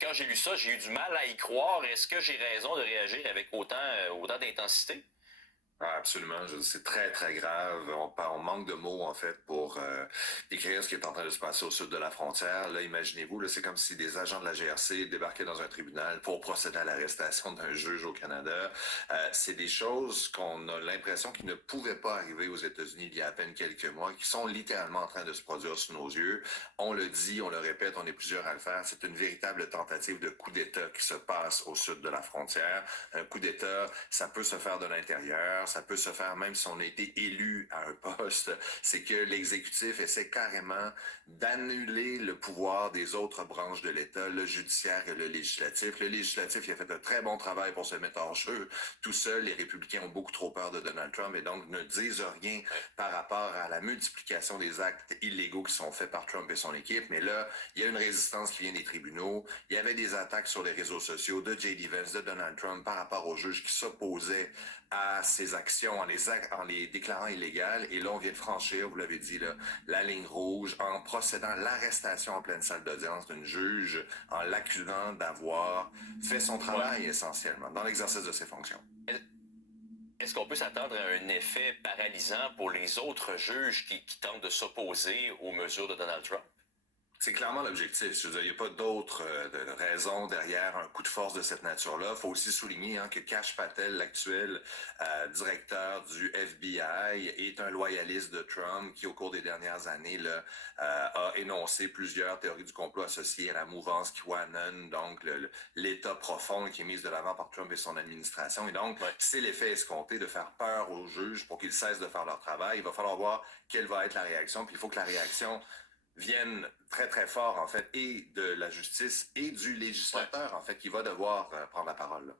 quand j'ai lu ça, j'ai eu du mal à y croire. Est-ce que j'ai raison de réagir avec autant d'intensité? Ah, absolument, c'est très très grave. On manque de mots en fait pour décrire ce qui est en train de se passer au sud de la frontière. Là, imaginez-vous, là, c'est comme si des agents de la GRC débarquaient dans un tribunal pour procéder à l'arrestation d'un juge au Canada. C'est des choses qu'on a l'impression qui ne pouvaient pas arriver aux États-Unis il y a à peine quelques mois, qui sont littéralement en train de se produire sous nos yeux. On le dit, on le répète, on est plusieurs à le faire. C'est une véritable tentative de coup d'État qui se passe au sud de la frontière. Un coup d'État, ça peut se faire de l'intérieur, ça peut se faire même si on a été élu à un poste. C'est que l'exécutif essaie carrément d'annuler le pouvoir des autres branches de l'État, le judiciaire et le législatif. Le législatif, il a fait un très bon travail pour se mettre en jeu. Tout seul, les républicains ont beaucoup trop peur de Donald Trump et donc ne disent rien Ouais. par rapport à la multiplication des actes illégaux qui sont faits par Trump et son équipe. Mais là, il y a une résistance qui vient des tribunaux. Il y avait des attaques sur les réseaux sociaux de J.D. Vance, de Donald Trump par rapport aux juges qui s'opposaient à ces actions en les déclarant illégales. Et là, on vient de franchir, vous l'avez dit, là, la ligne rouge en procédant à l'arrestation en pleine salle d'audience d'une juge en l'accusant d'avoir fait son Ouais. travail essentiellement dans l'exercice de ses fonctions. Est-ce qu'on peut s'attendre à un effet paralysant pour les autres juges qui tentent de s'opposer aux mesures de Donald Trump? C'est clairement l'objectif. Je veux dire, il n'y a pas d'autre raison derrière un coup de force de cette nature-là. Il faut aussi souligner que Kash Patel, l'actuel directeur du FBI, est un loyaliste de Trump qui, au cours des dernières années, là, a énoncé plusieurs théories du complot associées à la mouvance QAnon, donc l'État profond qui est mis de l'avant par Trump et son administration. Et donc, Ouais. c'est l'effet escompté de faire peur aux juges pour qu'ils cessent de faire leur travail. Il va falloir voir quelle va être la réaction. Puis il faut que la réaction viennent très très fort en fait et de la justice et du Ouais. législateur en fait qui va devoir prendre la parole là.